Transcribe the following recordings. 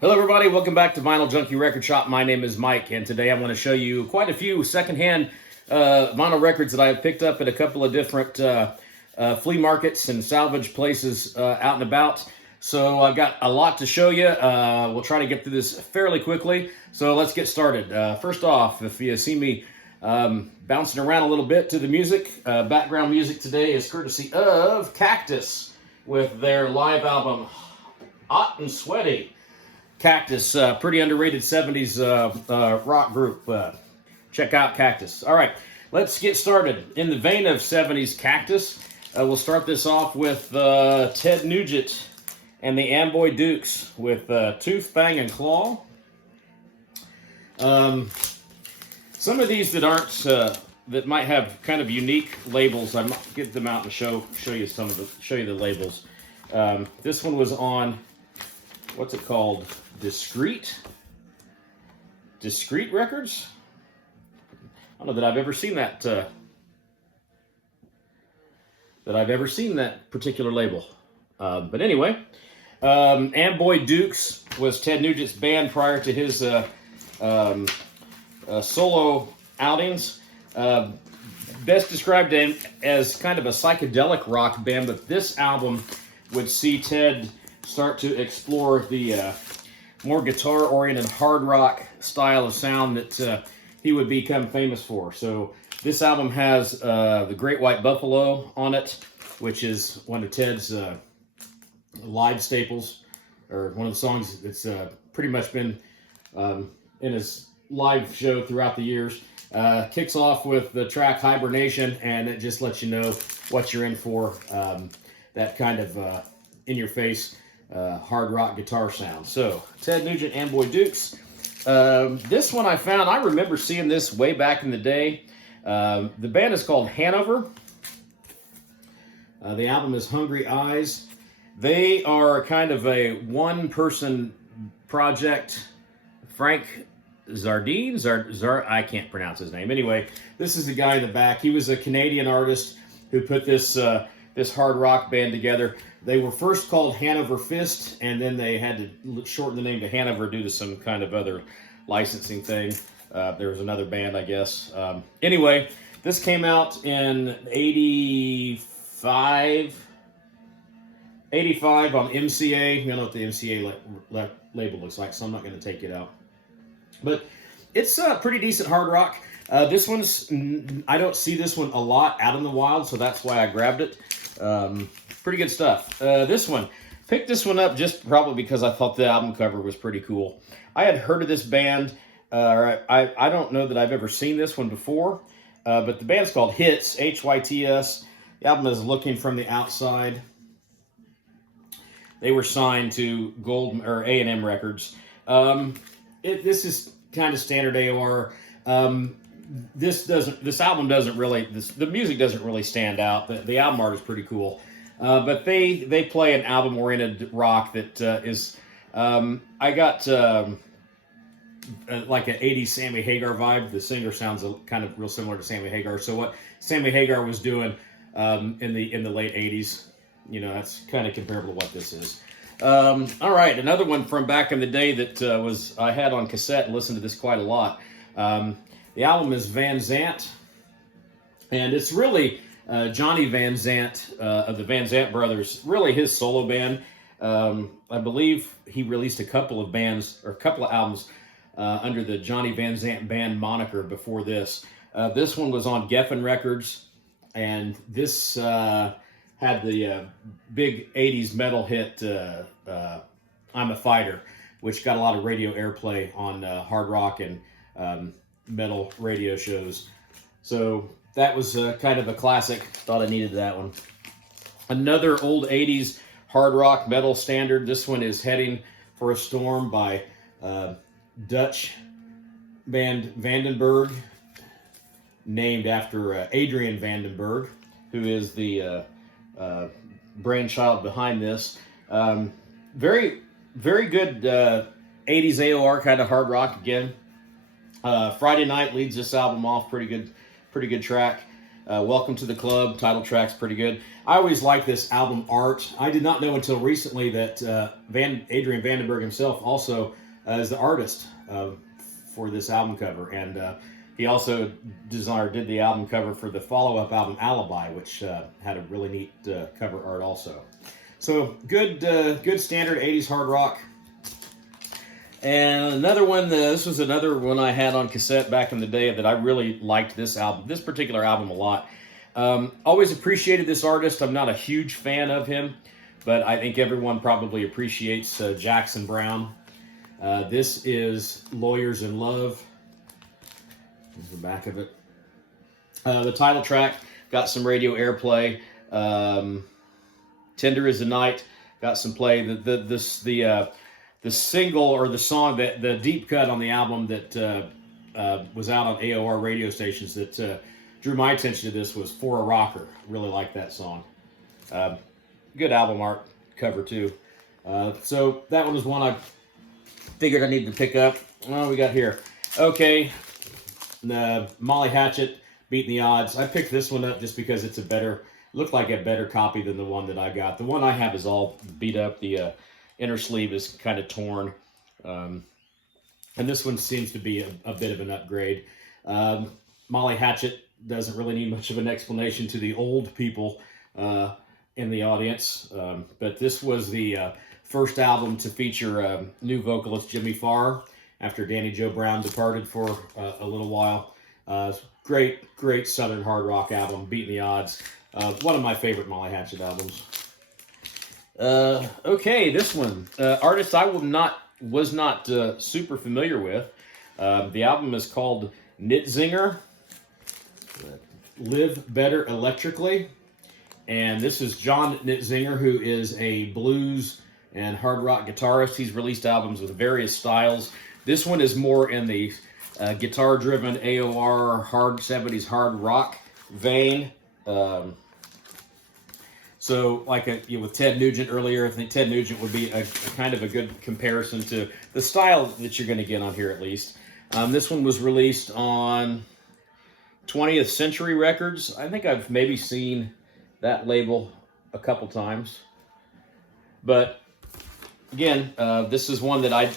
Hello everybody, welcome back to Vinyl Junkie Record Shop. My name is Mike, and today I'm going to show you quite a few secondhand vinyl records that I've picked up at a couple of different flea markets and salvage places out and about. So I've got a lot to show you. We'll try to get through this fairly quickly, so let's get started. First off, if you see me bouncing around a little bit to the music, background music today is courtesy of Cactus with their live album Hot and Sweaty. Cactus, pretty underrated 70s rock group. Check out Cactus. All right, let's get started. In the vein of 70s Cactus, we'll start this off with Ted Nugent and the Amboy Dukes with Tooth, Fang, and Claw. Some of these that aren't, that might have kind of unique labels, I might get them out and show you the labels. This one was on, what's it called? Discreet Records? I don't know that I've ever seen that particular label. But anyway, Amboy Dukes was Ted Nugent's band prior to his solo outings. Best described as kind of a psychedelic rock band, but this album would see Ted start to explore the more guitar-oriented hard rock style of sound that he would become famous for. So this album has The Great White Buffalo on it, which is one of Ted's live staples, or one of the songs that's pretty much been in his live show throughout the years. Kicks off with the track Hibernation, and it just lets you know what you're in for, that kind of in-your-face hard rock guitar sound. So, Ted Nugent, Amboy Dukes. This one I found, I remember seeing this way back in the day. The band is called Hanover. The album is Hungry Eyes. They are kind of a one-person project. Frank Zardine? I can't pronounce his name. Anyway, this is the guy in the back. He was a Canadian artist who put this hard rock band together. They were first called Hanover Fist, and then they had to shorten the name to Hanover due to some kind of other licensing thing. There was another band, I guess. Anyway, this came out in 85 on MCA. You know what the MCA label looks like, so I'm not going to take it out. But it's pretty decent hard rock. This one's, I don't see this one a lot out in the wild, so that's why I grabbed it. Pretty good stuff. This one, picked this one up just probably because I thought the album cover was pretty cool. I had heard of this band. I don't know that I've ever seen this one before, but the band's called Hits, H-Y-T-S. The album is Looking from the Outside. They were signed to A&M Records. This is kind of standard AOR. This album doesn't really, the music doesn't really stand out. The album art is pretty cool. But they play an album-oriented rock that is, I got like an 80s Sammy Hagar vibe. The singer sounds kind of real similar to Sammy Hagar. So what Sammy Hagar was doing in the late 80s, you know, that's kind of comparable to what this is. All right, another one from back in the day that I had on cassette and listened to this quite a lot. The album is Van Zant, and it's really Johnny Van Zant of the Van Zant Brothers, really his solo band. I believe he released a couple of albums under the Johnny Van Zant Band moniker before this. This one was on Geffen Records, and this had the big 80s metal hit I'm a Fighter, which got a lot of radio airplay on hard rock and metal radio shows. So that was kind of a classic. Thought I needed that one. Another old 80s hard rock metal standard. This one is Heading for a Storm by Dutch band Vandenberg, named after Adrian Vandenberg, who is the brainchild behind this. Very, very good 80s AOR kind of hard rock again. Friday Night leads this album off. Pretty good track. Welcome to the Club. Title track's pretty good. I always like this album art. I did not know until recently that Adrian Vandenberg himself also is the artist for this album cover, and he also did the album cover for the follow-up album Alibi, which had a really neat cover art also. So good standard 80s hard rock. And another one, this was another one I had on cassette back in the day that I really liked this particular album a lot. Always appreciated this artist. I'm not a huge fan of him, but I think everyone probably appreciates Jackson Browne. This is Lawyers in Love. Here's the back of it. The title track got some radio airplay. Tender is the Night got some play. The single or the song, the deep cut on the album that was out on AOR radio stations that drew my attention to this was For a Rocker. Really like that song. Good album art cover too. So that one was one I figured I needed to pick up. What we got here? Okay, Molly Hatchet, Beating the Odds. I picked this one up just because it's looked like a better copy than the one that I got. The one I have is all beat up. The inner sleeve is kind of torn. And this one seems to be a bit of an upgrade. Molly Hatchet doesn't really need much of an explanation to the old people in the audience. But this was the first album to feature new vocalist Jimmy Farr after Danny Joe Brown departed for a little while. Great Southern hard rock album, Beating the Odds. One of my favorite Molly Hatchet albums. Okay, this one. Artist I was not super familiar with. The album is called Nitzinger, Live Better Electrically. And this is John Nitzinger, who is a blues and hard rock guitarist. He's released albums with various styles. This one is more in the guitar-driven AOR hard 70s hard rock vein. So, like with Ted Nugent earlier, I think Ted Nugent would be a kind of a good comparison to the style that you're going to get on here, at least. This one was released on 20th Century Records. I think I've maybe seen that label a couple times. But, again, this is one that I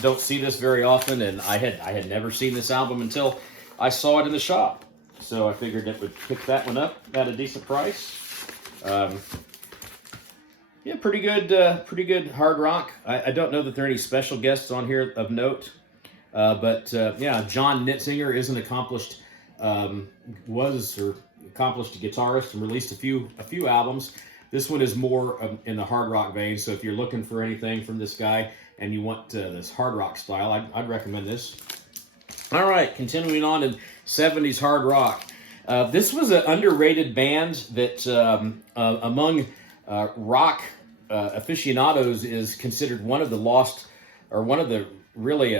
don't see this very often, and I had never seen this album until I saw it in the shop. So I figured it would pick that one up at a decent price. Yeah, pretty good hard rock. I don't know that there are any special guests on here of note, but yeah, John Nitzinger is an accomplished guitarist and released a few albums. This one is more in the hard rock vein. So if you're looking for anything from this guy and you want this hard rock style, I'd recommend this. All right, continuing on in 70s hard rock. This was an underrated band that among rock aficionados is considered one of the lost really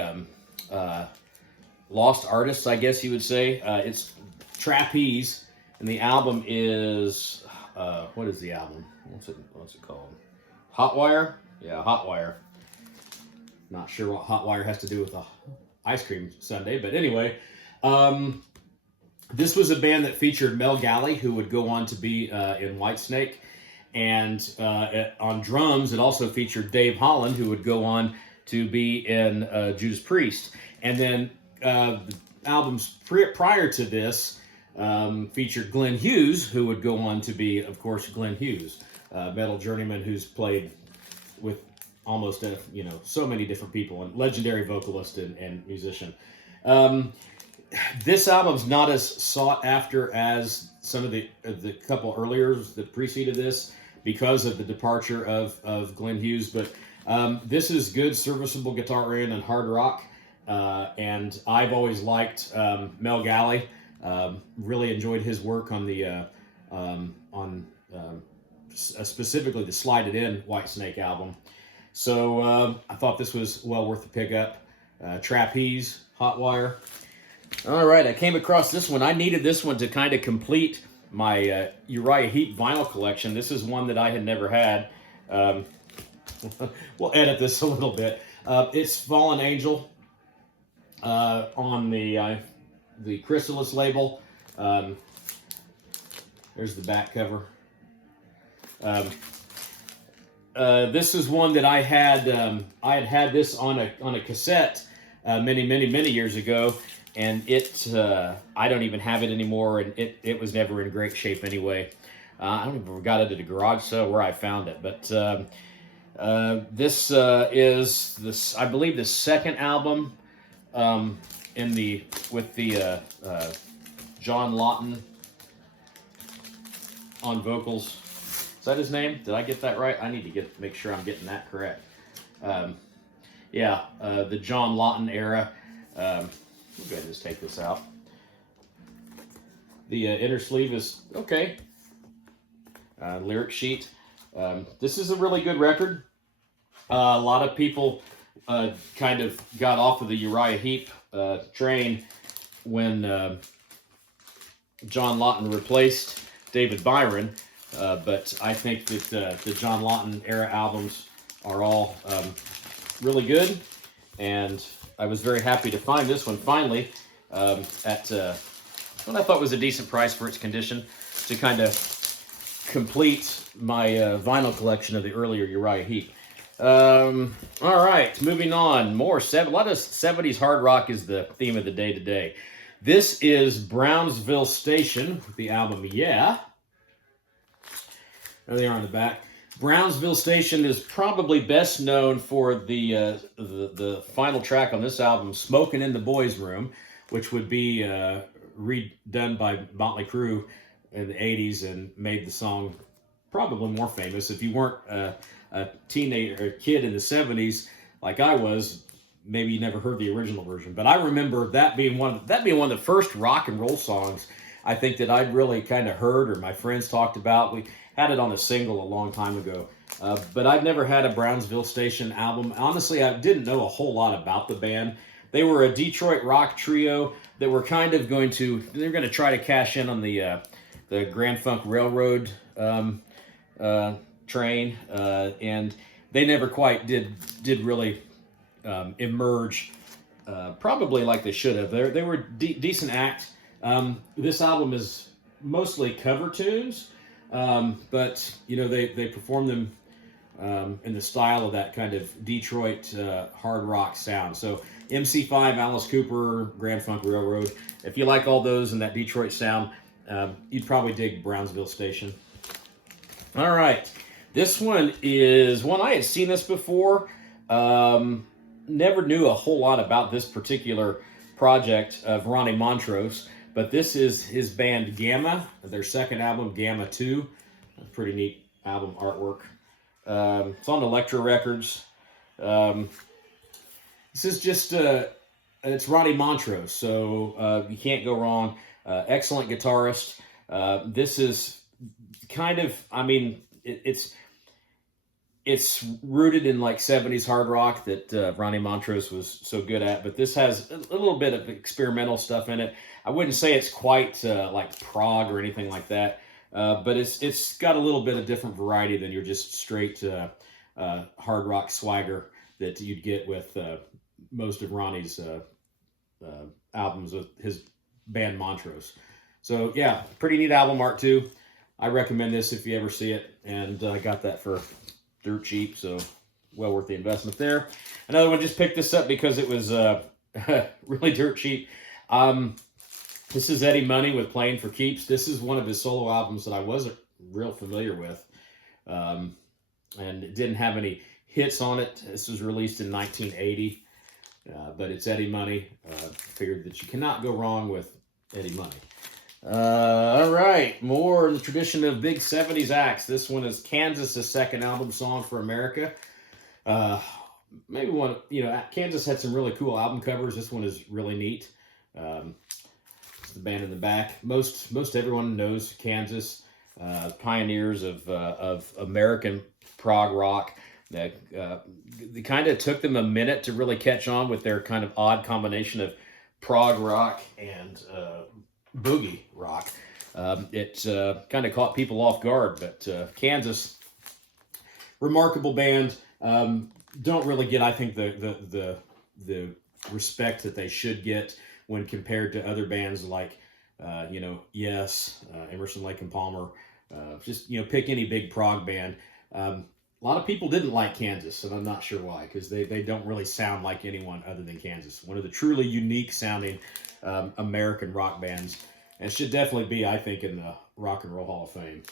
lost artists, I guess you would say. It's Trapeze, and the album is what is the album? What's it called? Hotwire? Yeah, Hotwire. Not sure what Hotwire has to do with the ice cream sundae, but anyway. This was a band that featured Mel Galley, who would go on to be in Whitesnake. And on drums, it also featured Dave Holland, who would go on to be in Judas Priest. And then the albums prior to this featured Glenn Hughes, who would go on to be, of course, Glenn Hughes, metal journeyman who's played with almost so many different people, and legendary vocalist and musician. This album's not as sought after as some of the couple earlier that preceded this because of the departure of Glenn Hughes, but this is good, serviceable guitar in and hard rock, and I've always liked Mel Galley. Really enjoyed his work on the specifically the Slide It In Whitesnake album. So I thought this was well worth the pickup. Trapeze, Hotwire. All right, I came across this one. I needed this one to kind of complete my Uriah Heep vinyl collection. This is one that I had never had. We'll edit this a little bit. It's Fallen Angel on the Chrysalis label. There's the back cover. This is one that I had had this on a cassette many years ago, and I don't even have it anymore, and it was never in great shape anyway. I don't even got it at a garage sale where I found it, but this is this, I believe, the second album with the John Lawton on vocals. Is that his name? Did I get that right? I need to make sure I'm getting that correct. Yeah, the John Lawton era. We'll go ahead and just take this out. The inner sleeve is okay. Lyric sheet. This is a really good record. A lot of people kind of got off of the Uriah Heep train when John Lawton replaced David Byron. But I think that the John Lawton era albums are all really good, and I was very happy to find this one finally at what I thought was a decent price for its condition to kind of complete my vinyl collection of the earlier Uriah Heep. All right, moving on. A lot of 70s hard rock is the theme of the day today. This is Brownsville Station, the album Yeah. There they are on the back. Brownsville Station is probably best known for the final track on this album, "Smoking in the Boys' Room," which would be redone by Motley Crue in the 80s and made the song probably more famous. If you weren't a teenager or a kid in the 70s like I was, maybe you never heard the original version. But I remember that being one of the first rock and roll songs I think that I'd really kind of heard or my friends talked about. We had it on a single a long time ago, but I'd never had a Brownsville Station album. Honestly, I didn't know a whole lot about the band. They were a Detroit rock trio that were kind of going to try to cash in on the Grand Funk Railroad train, and they never quite did really emerge, probably like they should have. They were decent act. This album is mostly cover tunes. But they perform them in the style of that kind of Detroit hard rock sound. So MC5, Alice Cooper, Grand Funk Railroad. If you like all those and that Detroit sound, you'd probably dig Brownsville Station. All right, this one is one I had seen this before. Never knew a whole lot about this particular project of Ronnie Montrose. But this is his band Gamma, their second album, Gamma 2. A pretty neat album artwork. It's on Elektra Records. This is just, it's Ronnie Montrose, so you can't go wrong. Excellent guitarist. This is kind of, it's rooted in like 70s hard rock that Ronnie Montrose was so good at, but this has a little bit of experimental stuff in it. I wouldn't say it's quite like prog or anything like that, but it's got a little bit of different variety than your just straight hard rock swagger that you'd get with most of Ronnie's albums with his band Montrose. So yeah, pretty neat album art too. I recommend this if you ever see it, and I got that for dirt cheap, so well worth the investment there. Another one, just picked this up because it was really dirt cheap. This is Eddie Money with Playing for Keeps. This is one of his solo albums that I wasn't real familiar with, and it didn't have any hits on it. This was released in 1980, but it's Eddie Money. Figured that you cannot go wrong with Eddie Money. All right, more in the tradition of big 70s acts. This one is Kansas' second album, Song for America. Maybe one, Kansas had some really cool album covers. This one is really neat. It's the band in the back. Most everyone knows Kansas, pioneers of American prog rock. That they kind of took them a minute to really catch on with their kind of odd combination of prog rock and boogie rock. It kind of caught people off guard, but Kansas, remarkable band. Don't really get, I think, the respect that they should get when compared to other bands like Yes, Emerson, Lake and Palmer. Just pick any big prog band. A lot of people didn't like Kansas, and I'm not sure why, because they don't really sound like anyone other than Kansas. One of the truly unique sounding American rock bands, and should definitely be, I think, in the Rock and Roll Hall of Fame.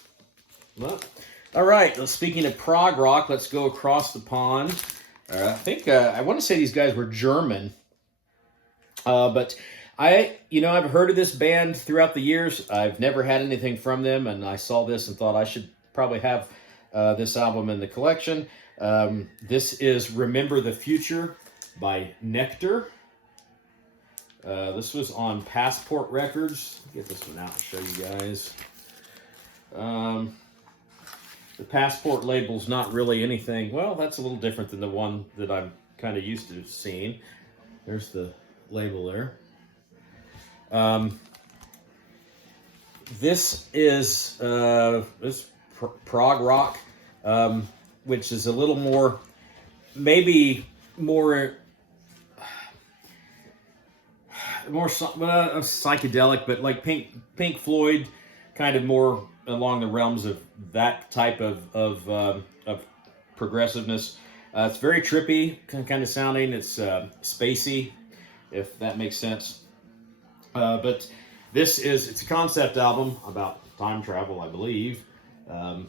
Well, all right. Well, speaking of prog rock, let's go across the pond. I think I want to say these guys were German, but I've heard of this band throughout the years. I've never had anything from them, and I saw this and thought I should probably have this album in the collection. This is Remember the Future by Nectar. This was on Passport Records. Get this one out and show you guys. The Passport label's not really anything. Well, that's a little different than the one that I'm kind of used to seeing. There's the label there. This is prog rock, which is a little more, maybe more psychedelic, but like Pink Floyd, kind of more along the realms of that type of progressiveness. It's very trippy kind of sounding. It's spacey, if that makes sense. But it's a concept album about time travel, I believe. And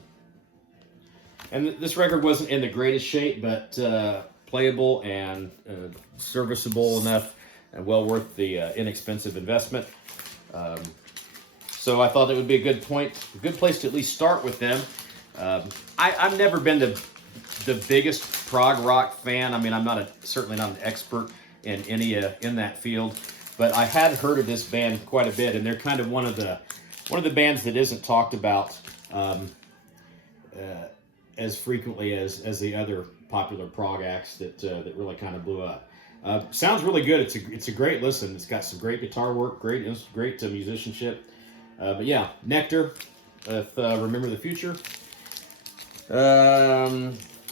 this record wasn't in the greatest shape, but playable and serviceable enough and well worth the inexpensive investment. So I thought it would be a good place to at least start with them. I've never been the biggest prog rock fan. I mean, I'm certainly not an expert in any in that field, but I had heard of this band quite a bit, and they're kind of one of the bands that isn't talked about as frequently as the other popular prog acts that really kind of blew up. Sounds really good. It's a great listen. It's got some great guitar work, great musicianship. But yeah, Nectar with Remember the Future.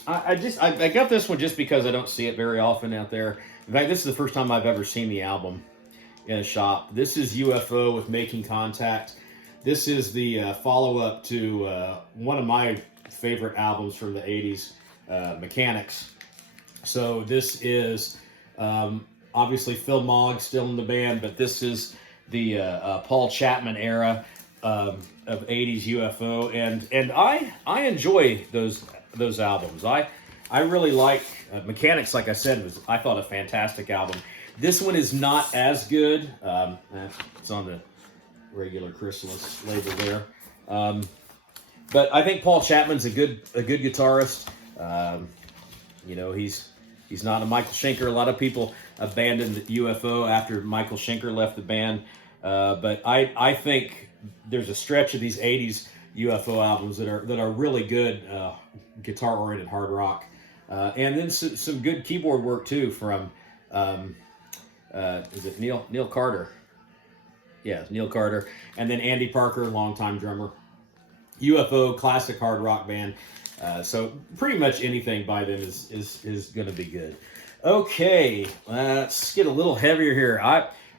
I got this one just because I don't see it very often out there. In fact, this is the first time I've ever seen the album in a shop. This is UFO with Making Contact. This is the follow-up to one of my favorite albums from the 80s, Mechanics. So this is obviously Phil Mogg still in the band, but this is the Paul Chapman era of 80s UFO, and I enjoy those albums. I really like Mechanics. Like I said, I thought a fantastic album. This one is not as good. It's on the regular Chrysalis label there, but I think Paul Chapman's a good guitarist. He's not a Michael Schenker. A lot of people abandoned UFO after Michael Schenker left the band. But I think there's a stretch of these 80s UFO albums that are really good guitar-oriented hard rock. And then some good keyboard work too from is it Neil Carter? Yeah, Neil Carter. And then Andy Parker, longtime drummer. UFO, classic hard rock band. So pretty much anything by them is going to be good. Okay, let's get a little heavier here.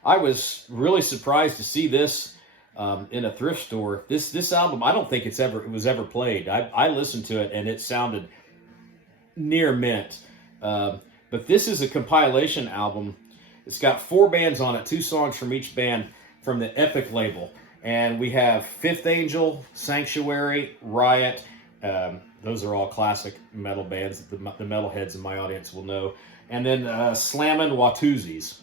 I was really surprised to see this in a thrift store. This album, I don't think it was ever played. I listened to it and it sounded near mint. But this is a compilation album. It's got 4 bands on it, 2 songs from each band from the Epic label. And we have Fifth Angel, Sanctuary, Riot. Those are all classic metal bands that the metalheads in my audience will know. And then Slammin' Watusis.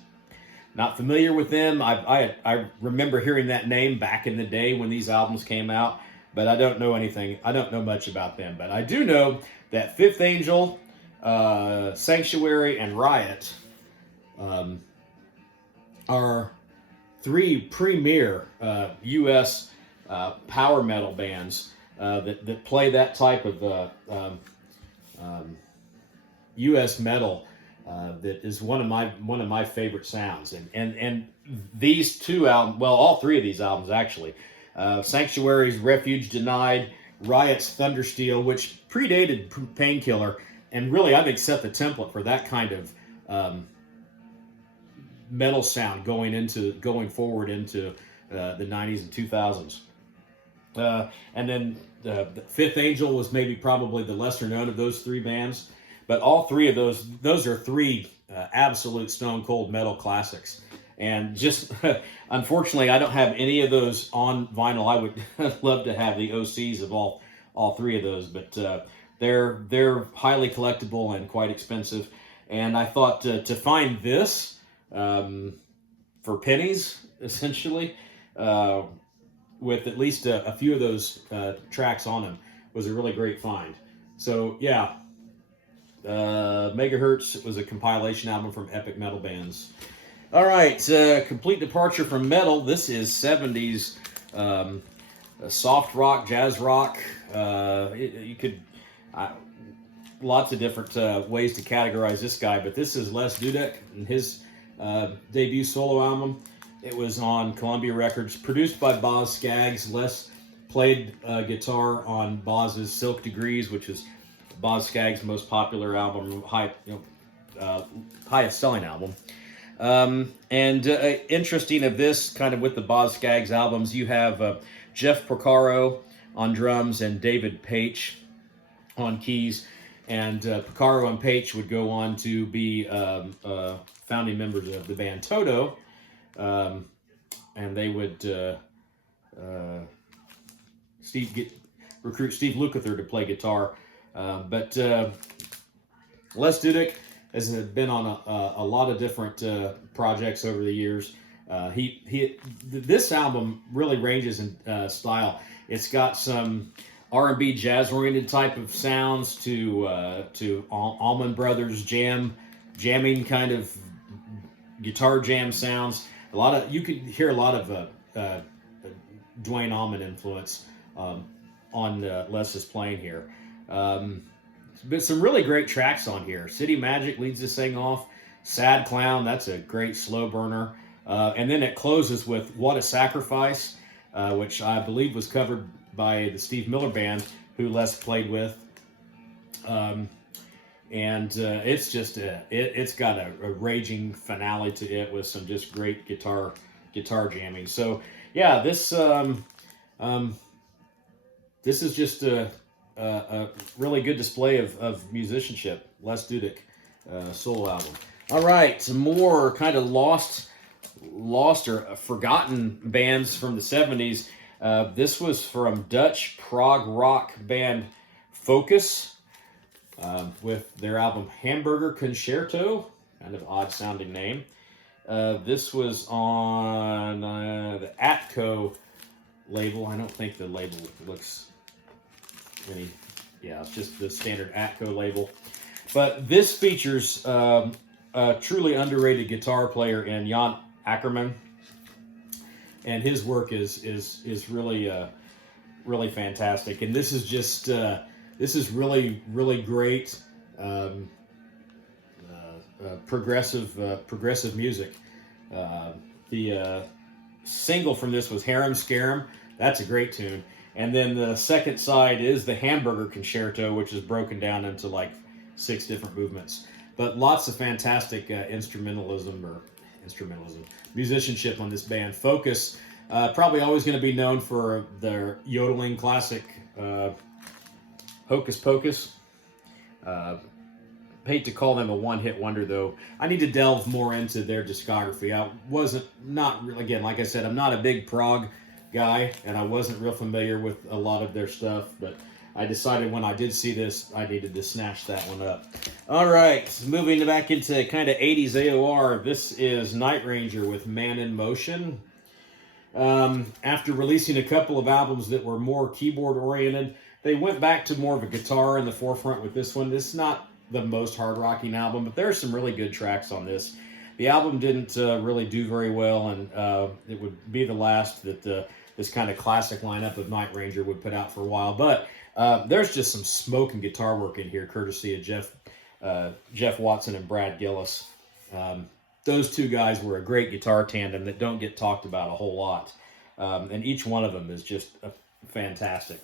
Not familiar with them. I remember hearing that name back in the day when these albums came out, but I don't know anything. I don't know much about them. But I do know that Fifth Angel, Sanctuary, and Riot are 3 premier U.S. Power metal bands that play that type of U.S. metal that is one of my favorite sounds. And these 2 albums, well, all 3 of these albums actually, Sanctuary's Refuge Denied, Riot's Thundersteel, which predated Painkiller, and really I think set the template for that kind of metal sound going forward into the 90s and 2000s. And then the Fifth Angel was maybe probably the lesser known of those three bands, but all three of those are three absolute stone cold metal classics. And just unfortunately, I don't have any of those on vinyl. I would love to have the OCs of all three of those, but they're highly collectible and quite expensive. And I thought to find this for pennies, essentially, with at least a few of those tracks on them, was a really great find. So yeah, Megahertz was a compilation album from Epic Metal Bands. All right, complete departure from metal. This is 70s soft rock, jazz rock. You could lots of different ways to categorize this guy, but this is Les Dudek and his debut solo album. It was on Columbia Records, produced by Boz Scaggs. Les played guitar on Boz's Silk Degrees, which is Boz Scaggs' most popular album, highest selling album. Interesting of this, kind of with the Boz Scaggs albums, you have Jeff Porcaro on drums and David Paich on keys. And Porcaro and Paich would go on to be founding members of the band Toto. And they would recruit Steve Lukather to play guitar. But Les Dudek has been on a lot of different projects over the years. This album really ranges in style. It's got some R&B jazz-oriented type of sounds to Allman Brothers jamming kind of guitar jam sounds. You could hear a lot of Duane Allman influence on Les's playing here. But some really great tracks on here. City Magic leads this thing off. Sad Clown, that's a great slow burner. And then it closes with What a Sacrifice, which I believe was covered by the Steve Miller Band, who Les played with. It's just it's got a raging finale to it with some just great guitar jamming. So yeah, this is just a really good display of musicianship. Les Dudek solo album. All right, some more kind of lost or forgotten bands from the 70s. This was from Dutch prog rock band Focus. With their album Hamburger Concerto, kind of odd sounding name. This was on the Atco label. I don't think the label looks any, yeah, it's just the standard Atco label. But this features a truly underrated guitar player in Jan Ackerman, and his work is really really fantastic. And this is just this is really great progressive music. The single from this was Harem Scarum. That's a great tune. And then the second side is the Hamburger Concerto, which is broken down into like 6 different movements. But lots of fantastic musicianship on this band. Focus, probably always going to be known for their yodeling classic Hocus Pocus. Hate to call them a one-hit wonder, though. I need to delve more into their discography. Again, like I said, I'm not a big prog guy, and I wasn't real familiar with a lot of their stuff, but I decided when I did see this, I needed to snatch that one up. All right, moving back into kind of 80s AOR, this is Night Ranger with Man in Motion. After releasing a couple of albums that were more keyboard-oriented, they went back to more of a guitar in the forefront with this one. This is not the most hard-rocking album, but there are some really good tracks on this. The album didn't really do very well, and it would be the last that this kind of classic lineup of Night Ranger would put out for a while. But there's just some smoking guitar work in here, courtesy of Jeff Watson and Brad Gillis. Those two guys were a great guitar tandem that don't get talked about a whole lot. And each one of them is just fantastic.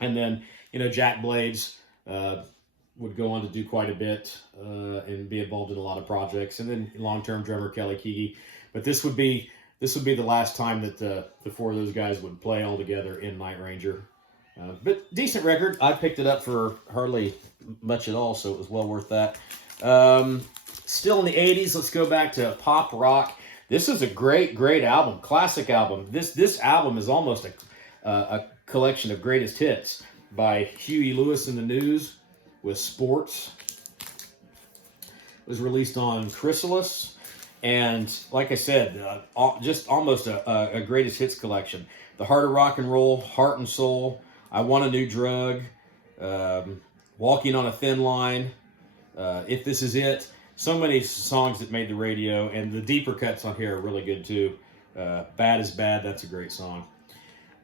And then, Jack Blades would go on to do quite a bit and be involved in a lot of projects. And then long-term drummer Kelly Keagy. But this would be this would be the last time that the four of those guys would play all together in Night Ranger. But decent record. I picked it up for hardly much at all, so it was well worth that. Still in the 80s, let's go back to pop rock. This is a great album, classic album. This album is almost a collection of greatest hits by Huey Lewis and the News with Sports. It was released on Chrysalis. And like I said, just almost a greatest hits collection. The Heart of Rock and Roll, Heart and Soul, I Want a New Drug, Walking on a Thin Line, If This Is It. So many songs that made the radio, and the deeper cuts on here are really good too. Bad is Bad, that's a great song.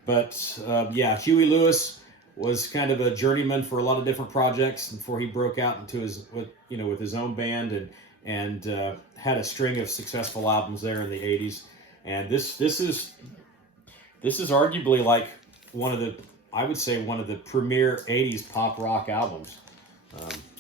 But yeah, Huey Lewis was kind of a journeyman for a lot of different projects before he broke out into with his own band and had a string of successful albums there in the 80s. And this is arguably like I would say one of the premier 80s pop rock albums.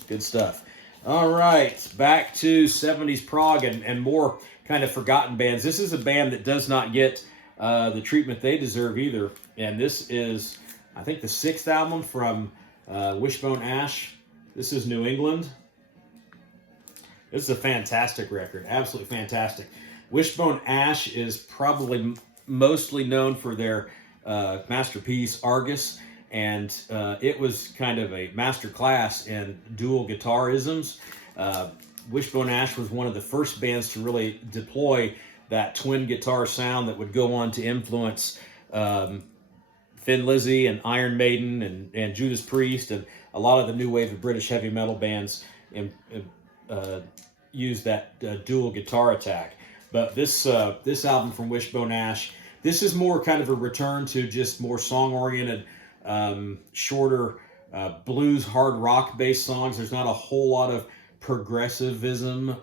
Good stuff. All right, back to 70s prog and more kind of forgotten bands. This is a band that does not get the treatment they deserve either. And this is, I think, the 6th album from Wishbone Ash. This is New England. This is a fantastic record, absolutely fantastic. Wishbone Ash is probably mostly known for their masterpiece, Argus, and it was kind of a master class in dual guitarisms. Wishbone Ash was one of the first bands to really deploy that twin guitar sound that would go on to influence Thin Lizzy and Iron Maiden and Judas Priest and a lot of the new wave of British heavy metal bands use that dual guitar attack. But this album from Wishbone Ash, this is more kind of a return to just more song-oriented, shorter blues, hard rock-based songs. There's not a whole lot of progressivism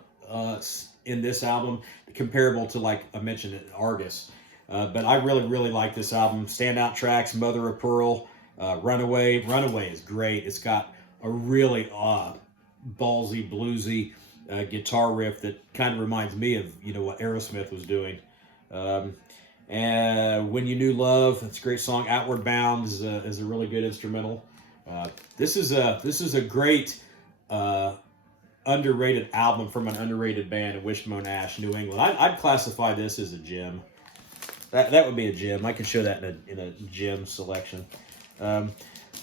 in this album, comparable to, like I mentioned, Argus. But I really, really like this album. Standout tracks, Mother of Pearl, Runaway. Runaway is great. It's got a really ballsy, bluesy guitar riff that kind of reminds me of what Aerosmith was doing. And When You Knew Love, that's a great song. Outward Bound is a really good instrumental. This is a great underrated album from an underrated band, Wishbone Ash, New England. I'd classify this as a gem. That would be a gem. I could show that in a gem selection.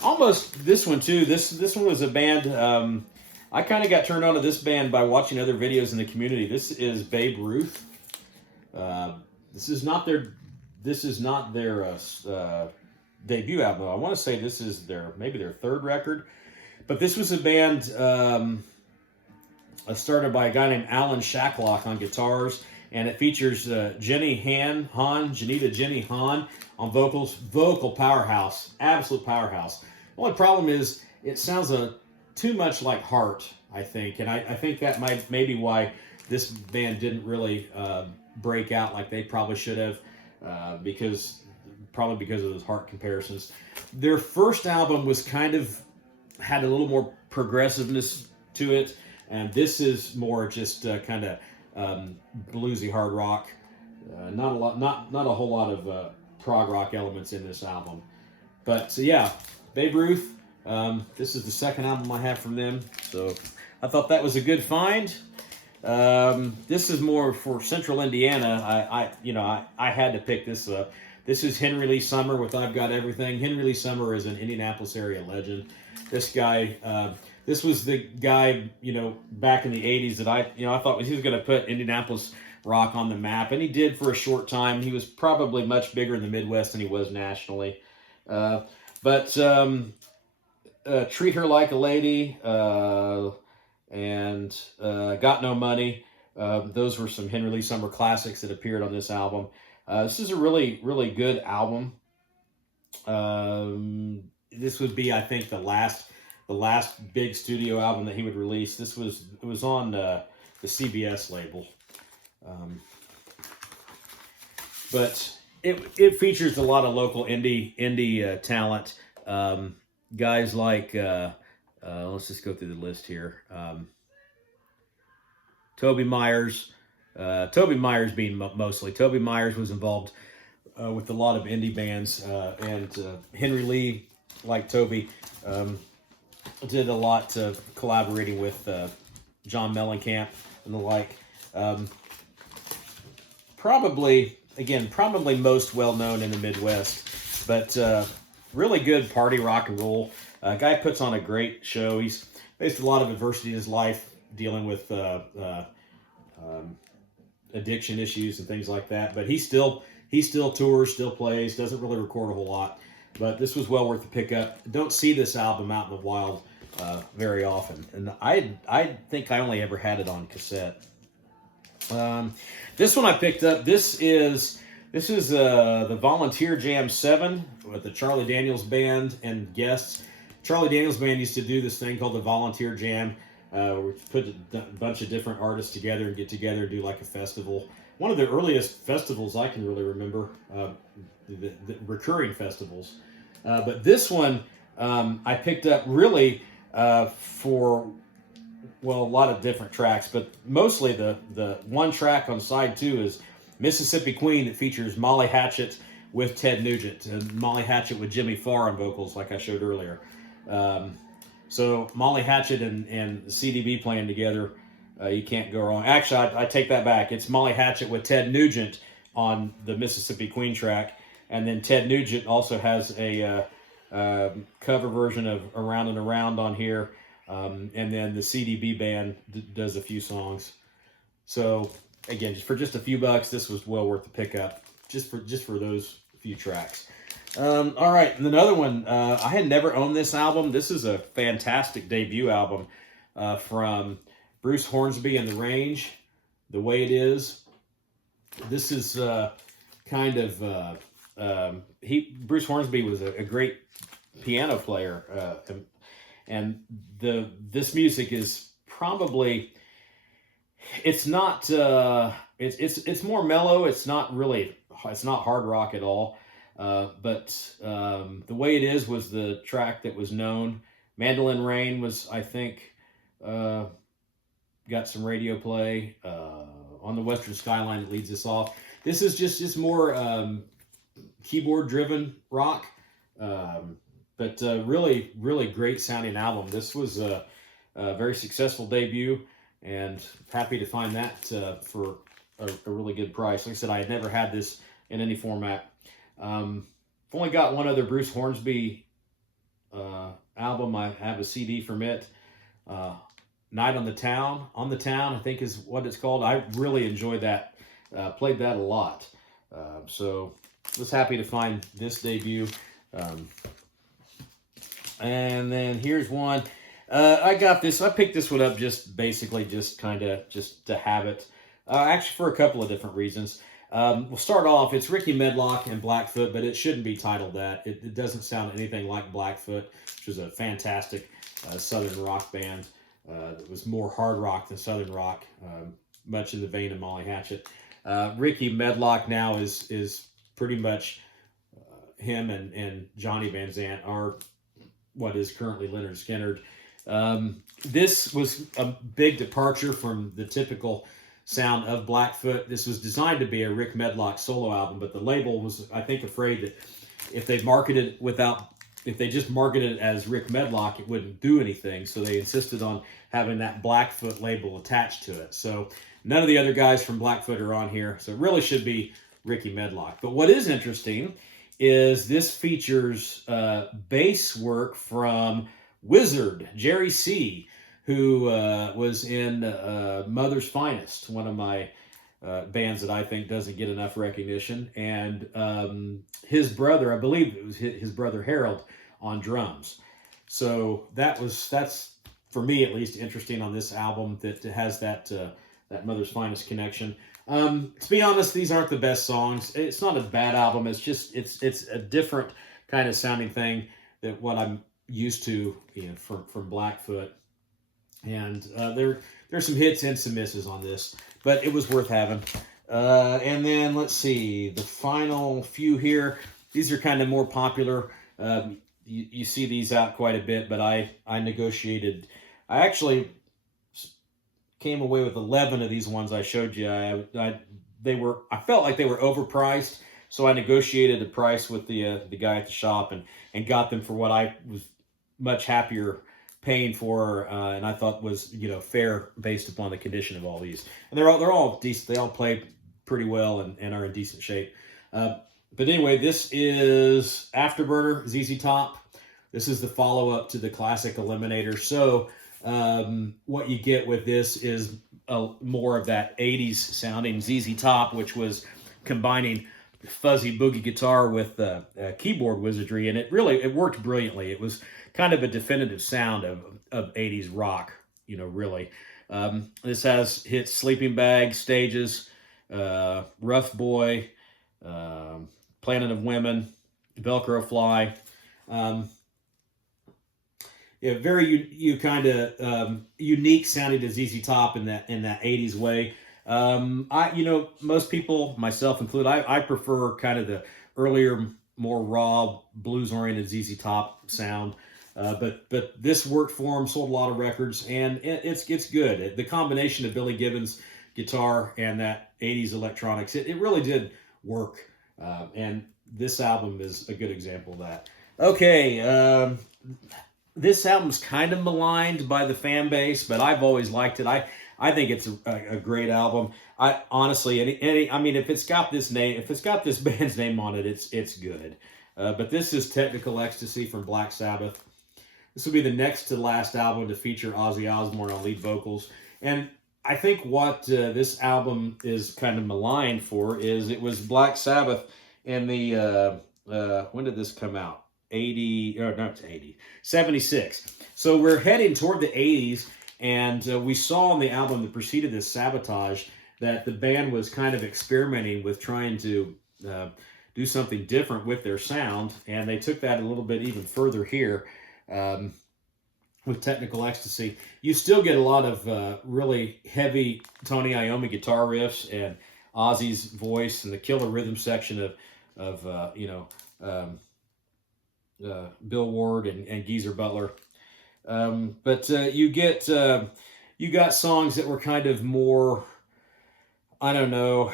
Almost this one too. This one was a band. I kind of got turned on to this band by watching other videos in the community. This is Babe Ruth. This is not their debut album. I want to say this is maybe their 3rd record. But this was a band started by a guy named Alan Shacklock on guitars, and it features Janita Jenny Hahn on vocals. Vocal powerhouse, absolute powerhouse. The only problem is it sounds too much like Heart, I think, and I think that maybe why this band didn't really break out like they probably should have, because of those Heart comparisons. Their first album was had a little more progressiveness to it, and this is more just kind of bluesy hard rock. Not a whole lot of prog rock elements in this album. But so yeah, Babe Ruth. This is the 2nd album I have from them, so I thought that was a good find. This is more for Central Indiana. I had to pick this up. This is Henry Lee Summer with I've Got Everything. Henry Lee Summer is an Indianapolis area legend. This guy, this was the guy, back in the 80s that I thought he was going to put Indianapolis rock on the map, and he did for a short time. He was probably much bigger in the Midwest than he was nationally. But Treat Her Like a Lady and Got No Money. Those were some Henry Lee Summer classics that appeared on this album. This is a really, really good album. This would be, I think, the last big studio album that he would release. It was on the CBS label. But it features a lot of local indie talent. Guys like, let's just go through the list here. Toby Myers, Toby Myers being mostly. Toby Myers was involved with a lot of indie bands, and Henry Lee, like Toby, did a lot of collaborating with John Mellencamp and the like. Probably most well known in the Midwest, but really good party rock and roll. Guy puts on a great show. He's faced a lot of adversity in his life, dealing with addiction issues and things like that. But he still tours, still plays, doesn't really record a whole lot. But this was well worth the pickup. Don't see this album out in the wild very often, and I think I only ever had it on cassette. This one I picked up. This is the Volunteer Jam 7 with the Charlie Daniels Band and guests. Charlie Daniels Band used to do this thing called the Volunteer Jam, where we put a bunch of different artists together and get together and do like a festival. One of the earliest festivals I can really remember, the recurring festivals. But this one I picked up really for, well, a lot of different tracks, but mostly the one track on side 2 is Mississippi Queen. It features Molly Hatchet with Ted Nugent, and Molly Hatchet with Jimmy Farr on vocals, like I showed earlier. So Molly Hatchet and CDB playing together, you can't go wrong. Actually, I take that back. It's Molly Hatchet with Ted Nugent on the Mississippi Queen track, and then Ted Nugent also has a cover version of Around and Around on here. And then the CDB band does a few songs. So again, for just a few bucks, this was well worth the pickup. Just for those few tracks. All right, and another one. I had never owned this album. This is a fantastic debut album from Bruce Hornsby and the Range. The Way It Is. This is kind of Bruce Hornsby was a great piano player. And this music is probably, it's not it's more mellow. It's not hard rock at all. But The Way It Is was the track that was known. Mandolin Rain was, I think, got some radio play on the Western Skyline that leads us off. This is just more keyboard driven rock. But really, really great sounding album. This was a very successful debut, and happy to find that for a really good price. Like I said, I had never had this in any format. I've only got one other Bruce Hornsby album. I have a CD from it. Night on the Town, I think is what it's called. I really enjoyed that. Played that a lot. So was happy to find this debut. And then here's one. I got this. I picked this one up just to have it. Actually, for a couple of different reasons. We'll start off. It's Ricky Medlock and Blackfoot, but it shouldn't be titled that. It doesn't sound anything like Blackfoot, which was a fantastic southern rock band. That was more hard rock than southern rock, much in the vein of Molly Hatchet. Ricky Medlock now is pretty much him and Johnny Van Zant are what is currently Lynyrd Skynyrd. This was a big departure from the typical sound of Blackfoot. This was designed to be a Rick Medlock solo album, but the label was, I think, afraid that if they just marketed it as Rick Medlock, it wouldn't do anything. So they insisted on having that Blackfoot label attached to it. So none of the other guys from Blackfoot are on here. So it really should be Ricky Medlock. But what is interesting is this features bass work from Wizard, Jerry C., who was in Mother's Finest, one of my bands that I think doesn't get enough recognition, and his brother, I believe it was his brother Harold, on drums. So that's for me at least interesting on this album, that it has that Mother's Finest connection. To be honest, these aren't the best songs. It's not a bad album. It's just it's a different kind of sounding thing than what I'm used to, from Blackfoot. And there's some hits and some misses on this, but it was worth having. And then let's see, the final few here. These are kind of more popular. You see these out quite a bit, but I negotiated. I actually came away with 11 of these ones I showed you. I felt like they were overpriced, so I negotiated the price with the guy at the shop and got them for what I was much happier paying for, and I thought was, you know, fair based upon the condition of all these. And they're all decent. They all play pretty well and are in decent shape. But anyway, this is Afterburner ZZ Top. This is the follow-up to the classic Eliminator. So what you get with this is more of that 80s sounding ZZ Top, which was combining fuzzy boogie guitar with keyboard wizardry, and it worked brilliantly. It was kind of a definitive sound of 80s rock, you know, really. This has hits Sleeping Bag, Stages, Rough Boy, Planet of Women, Velcro Fly. Yeah, very kind of unique sounding to ZZ Top in that 80s way. You know, most people, myself included, I prefer kind of the earlier, more raw, blues-oriented ZZ Top sound. But this worked for him, sold a lot of records, and it's good. The combination of Billy Gibbons' guitar and that 80s electronics, it really did work. And this album is a good example of that. Okay, this album's kind of maligned by the fan base, but I've always liked it. I think it's a great album. I honestly, I mean, if it's got this band's name on it, it's good. But this is Technical Ecstasy from Black Sabbath. This will be the next to last album to feature Ozzy Osbourne on lead vocals. And I think what this album is kind of maligned for is it was Black Sabbath in the, when did this come out? 76. So we're heading toward the 80s, and we saw on the album that preceded this, Sabotage, that the band was kind of experimenting with trying to do something different with their sound, and they took that a little bit even further here with Technical Ecstasy. You still get a lot of really heavy Tony Iommi guitar riffs and Ozzy's voice and the killer rhythm section of Bill Ward and Geezer Butler. But you got songs that were kind of more, I don't know,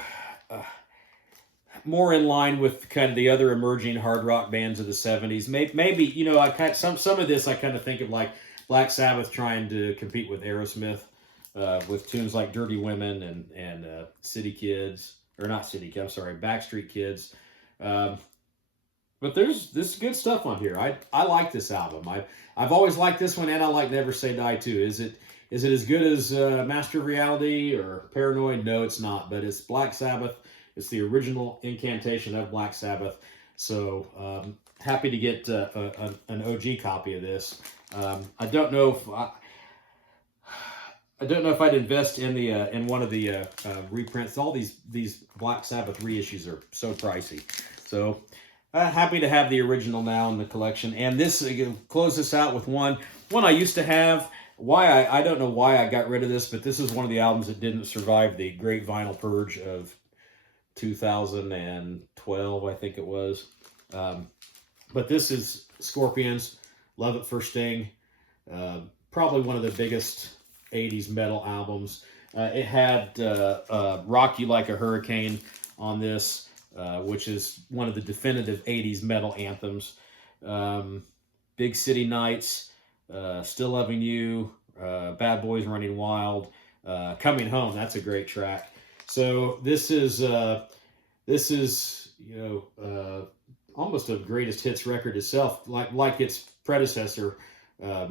more in line with kind of the other emerging hard rock bands of the 70s. Maybe you know, some of this I kind of think of like Black Sabbath trying to compete with Aerosmith with tunes like Dirty Women and City Kids, or not City Kids, I'm sorry, Backstreet Kids. But there's this good stuff on here. I like this album. I've always liked this one, and I like Never Say Die too. Is it as good as Master of Reality or Paranoid? No, it's not. But it's Black Sabbath. It's the original incantation of Black Sabbath. So happy to get an OG copy of this. I don't know if I'd invest in the in one of the reprints. All these Black Sabbath reissues are so pricey. So happy to have the original now in the collection. And this close this out with one I used to have. Why I don't know why I got rid of this, but this is one of the albums that didn't survive the great vinyl purge of 2012, I think it was. But this is Scorpions, Love at First Sting. Probably one of the biggest 80s metal albums. It had Rock You Like a Hurricane on this, which is one of the definitive 80s metal anthems. Big City Nights, Still Loving You, Bad Boys Running Wild, Coming Home. That's a great track. So this is almost a greatest hits record itself, like its predecessor. Yeah,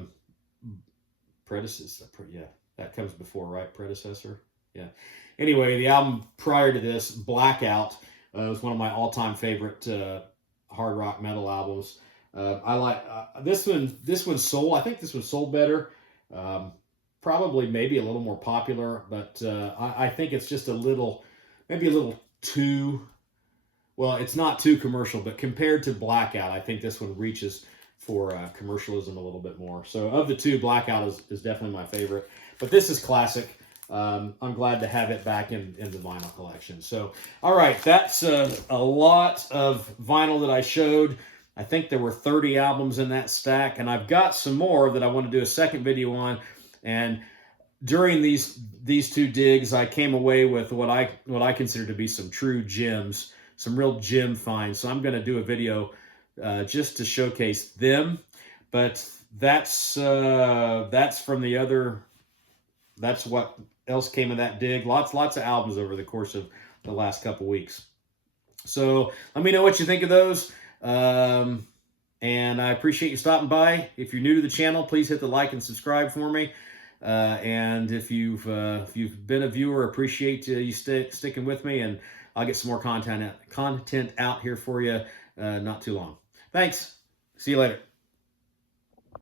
that comes before, right? Predecessor, yeah. Anyway, the album prior to this, Blackout, was one of my all-time favorite hard rock metal albums. I like this one. This one sold. I think this one sold better. Probably maybe a little more popular, but I think it's just maybe a little too. Well, it's not too commercial, but compared to Blackout, I think this one reaches for commercialism a little bit more. So of the two, Blackout is definitely my favorite. But this is classic. I'm glad to have it back in the vinyl collection. So, all right, that's a lot of vinyl that I showed. I think there were 30 albums in that stack, and I've got some more that I want to do a second video on. And during these two digs, I came away with what I consider to be some true gems, some real gem finds. So I'm going to do a video just to showcase them. But that's from the other. That's what else came of that dig. Lots of albums over the course of the last couple weeks. So let me know what you think of those. And I appreciate you stopping by. If you're new to the channel, please hit the like and subscribe for me. And if you've been a viewer, appreciate you sticking with me, and I'll get some more content out here for you not too long. Thanks. See you later.